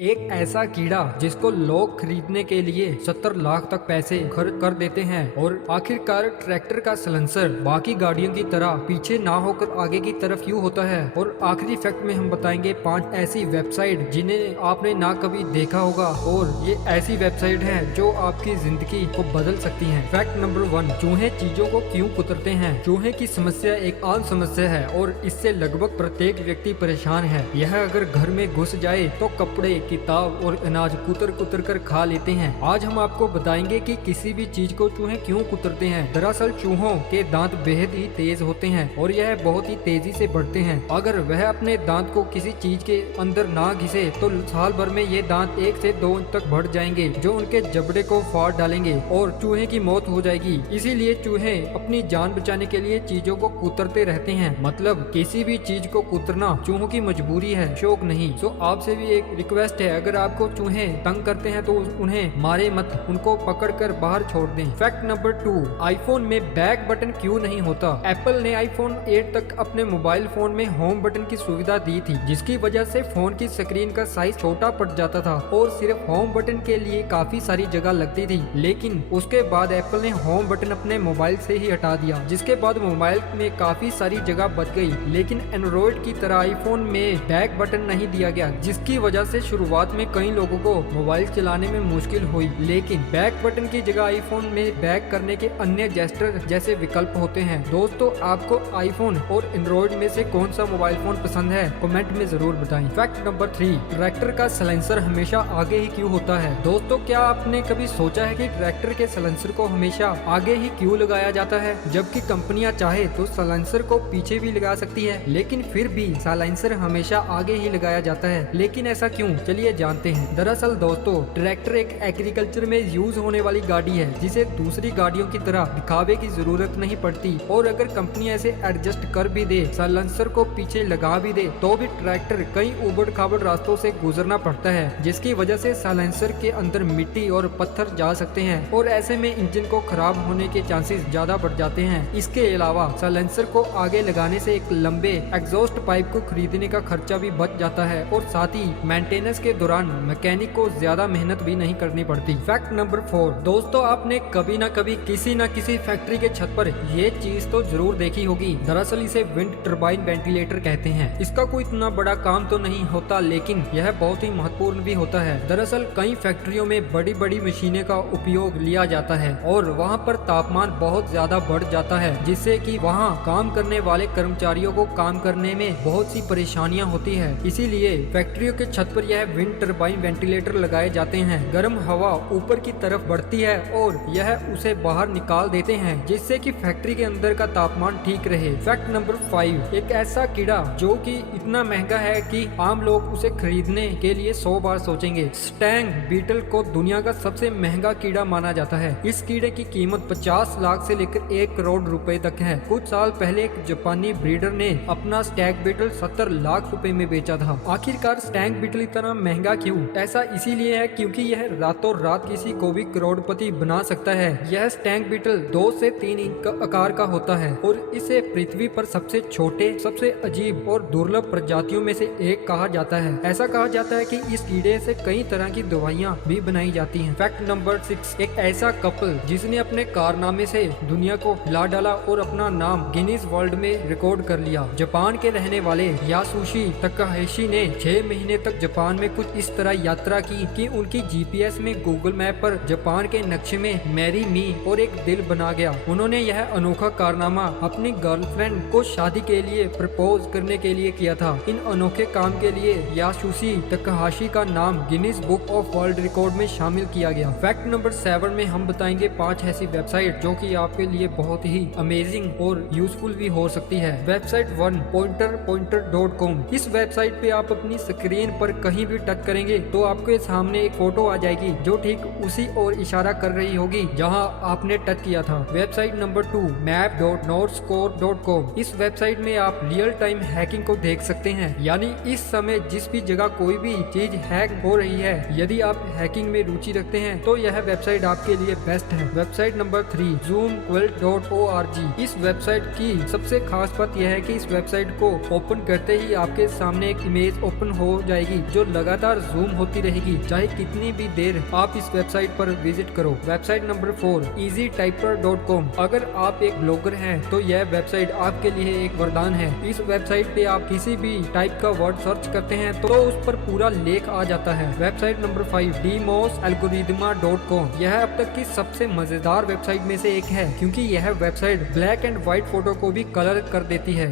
एक ऐसा कीड़ा जिसको लोग खरीदने के लिए 70 लाख तक पैसे खर्च कर देते हैं और आखिरकार ट्रैक्टर का सलेंसर बाकी गाड़ियों की तरह पीछे ना होकर आगे की तरफ क्यों होता है। और आखिरी फैक्ट में हम बताएंगे 5 ऐसी वेबसाइट जिन्हें आपने ना कभी देखा होगा और ये ऐसी वेबसाइट है जो आपकी जिंदगी को बदल सकती है। फैक्ट नंबर 1, चूहे चीजों को क्यों कुतरते हैं। चूहे की समस्या एक आम समस्या है और इससे लगभग प्रत्येक व्यक्ति परेशान है। यह अगर घर में घुस जाए तो कपड़े, किताब और अनाज कुतर कुतर कर खा लेते हैं। आज हम आपको बताएंगे कि किसी भी चीज को चूहे क्यों कुतरते हैं। दरअसल चूहों के दांत बेहद ही तेज होते हैं और यह बहुत ही तेजी से बढ़ते हैं। अगर वह अपने दांत को किसी चीज के अंदर ना घिसे तो साल भर में ये दांत 1 से 2 इंच तक बढ़ जाएंगे जो उनके जबड़े को फाड़ डालेंगे और चूहे की मौत हो जाएगी। इसीलिए चूहे अपनी जान बचाने के लिए चीजों को कुतरते रहते हैं। मतलब किसी भी चीज को कुतरना चूहों की मजबूरी है, शौक नहीं। तो आपसे भी एक रिक्वेस्ट है, अगर आपको चूहे तंग करते हैं तो उन्हें मारे मत, उनको पकड़कर बाहर छोड़ दें। फैक्ट नंबर 2, आईफोन में बैक बटन क्यों नहीं होता। एप्पल ने आईफोन 8 तक अपने मोबाइल फोन में होम बटन की सुविधा दी थी, जिसकी वजह से फोन की स्क्रीन का साइज छोटा पड़ जाता था और सिर्फ होम बटन के लिए काफी सारी जगह लगती थी। लेकिन उसके बाद एप्पल ने होम बटन अपने मोबाइल से ही हटा दिया, जिसके बाद मोबाइल में काफी सारी जगह बच गई। लेकिन एंड्रॉइड की तरह आईफोन में बैक बटन नहीं दिया गया, जिसकी वजह से शुरुआत में कई लोगों को मोबाइल चलाने में मुश्किल हुई। लेकिन बैक बटन की जगह आईफोन में बैक करने के अन्य जेस्टर जैसे विकल्प होते हैं। दोस्तों, आपको आईफोन और एंड्रॉइड में से कौन सा मोबाइल फोन पसंद है, कमेंट में जरूर बताएं। फैक्ट नंबर 3, ट्रैक्टर का साइलेंसर हमेशा आगे ही क्यों होता है। दोस्तों, क्या आपने कभी सोचा है कि ट्रैक्टर के साइलेंसर को हमेशा आगे ही क्यों लगाया जाता है, जबकि कंपनियां चाहे तो साइलेंसर को पीछे भी लगा सकती है, लेकिन फिर भी साइलेंसर हमेशा आगे ही लगाया जाता है। लेकिन ऐसा क्यों, चलिए जानते हैं। दरअसल दोस्तों, ट्रैक्टर एक एग्रीकल्चर में यूज होने वाली गाड़ी है जिसे दूसरी गाड़ियों की तरह दिखावे की जरूरत नहीं पड़ती। और अगर कंपनी ऐसे एडजस्ट कर भी दे, साइलेंसर को पीछे लगा भी दे, तो भी ट्रैक्टर कई उबड़ खाबड़ रास्तों से गुजरना पड़ता है, जिसकी वजह से साइलेंसर के अंदर मिट्टी और पत्थर जा सकते हैं और ऐसे में इंजन को खराब होने के चांसेस ज्यादा बढ़ जाते हैं। इसके अलावा साइलेंसर को आगे लगाने से एक लंबे एग्जॉस्ट पाइप को खरीदने का खर्चा भी बच जाता है और साथ ही मेंटेनेंस के दौरान मैकेनिक को ज्यादा मेहनत भी नहीं करनी पड़ती। फैक्ट नंबर 4, दोस्तों, आपने कभी ना कभी किसी न किसी फैक्ट्री के छत पर ये चीज तो जरूर देखी होगी। दरअसल इसे विंड टर्बाइन वेंटिलेटर कहते हैं। इसका कोई इतना बड़ा काम तो नहीं होता, लेकिन यह बहुत ही महत्वपूर्ण भी होता है। दरअसल कई फैक्ट्रियों में बड़ी बड़ी मशीनें का उपयोग लिया जाता है और वहाँ पर तापमान बहुत ज्यादा बढ़ जाता है, जिससे कि वहाँ काम करने वाले कर्मचारियों को काम करने में बहुत सी परेशानियां होती है। इसीलिए फैक्ट्रियों के छत पर यह विंड टर्बाइन वेंटिलेटर लगाए जाते हैं। गर्म हवा ऊपर की तरफ बढ़ती है और यह उसे बाहर निकाल देते हैं, जिससे कि फैक्ट्री के अंदर का तापमान ठीक रहे। फैक्ट नंबर 5, एक ऐसा कीड़ा जो कि इतना महंगा है कि आम लोग उसे खरीदने के लिए 100 बार सोचेंगे। स्टैंग बीटल को दुनिया का सबसे महंगा कीड़ा माना जाता है। इस कीड़े की कीमत 50 लाख से लेकर 1 करोड़ रुपए तक है। कुछ साल पहले एक जापानी ब्रीडर ने अपना स्टैग बीटल 70 लाख रुपए में बेचा था। आखिरकार स्टैग बीटल इतना महंगा क्यों? ऐसा इसीलिए है क्योंकि यह रातों रात किसी को भी करोड़पति बना सकता है। यह स्टैग बीटल 2 से 3 इंच का आकार का होता है और इसे पृथ्वी पर सबसे छोटे, सबसे अजीब और दुर्लभ प्रजातियों में से एक कहा जाता है। ऐसा कहा जाता है कि इस कीड़े से कई तरह की दवाइयाँ भी बनाई जाती हैं। फैक्ट नंबर 6, एक ऐसा कपल जिसने अपने कारनामे से दुनिया को हिला डाला और अपना नाम गिनीज वर्ल्ड में रिकॉर्ड कर लिया। जापान के रहने वाले यासुशी तकाहाशी ने 6 महीने तक जापान में कुछ इस तरह यात्रा की कि उनकी जीपीएस में गूगल मैप पर जापान के नक्शे में मैरी मी और एक दिल बना गया। उन्होंने यह अनोखा कारनामा अपनी गर्लफ्रेंड को शादी के लिए प्रपोज करने के लिए किया था। इन अनोखे काम के लिए यासुशी तकाहाशी का नाम Guinness book of world record में शामिल किया गया। फैक्ट नंबर 7 में हम बताएंगे 5 ऐसी वेबसाइट जो कि आपके लिए बहुत ही अमेजिंग और यूजफुल भी हो सकती है। Website 1, pointer.com। इस वेबसाइट पे आप अपनी स्क्रीन पर कहीं भी टच करेंगे तो आपके सामने एक फोटो आ जाएगी जो ठीक उसी ओर इशारा कर रही होगी जहां आपने टच किया था। Website number 2, map.northscore.com। इस वेबसाइट में आप रियल टाइम हैकिंग को देख सकते हैं, यानी इस समय जिस भी जगह कोई भी चीज हैक हो रही है, यदि आप हैकिंग में रुचि रखते हैं तो यह वेबसाइट आपके लिए बेस्ट है। Website number 3, zoomquilt.org। इस वेबसाइट की सबसे खास बात यह है कि इस वेबसाइट को ओपन करते ही आपके सामने एक इमेज ओपन हो जाएगी जो लगा लगातार जूम होती रहेगी चाहे कितनी भी देर आप इस वेबसाइट पर विजिट करो। Website number 4 easytyper.com। अगर आप एक ब्लॉगर हैं तो यह वेबसाइट आपके लिए एक वरदान है। इस वेबसाइट पे आप किसी भी टाइप का वर्ड सर्च करते हैं तो उस पर पूरा लेख आ जाता है। Website number 5 dmosalgorithm.com। यह अब तक की सबसे मजेदार वेबसाइट में से एक है क्योंकि यह website black and white photo को भी कलर कर देती है।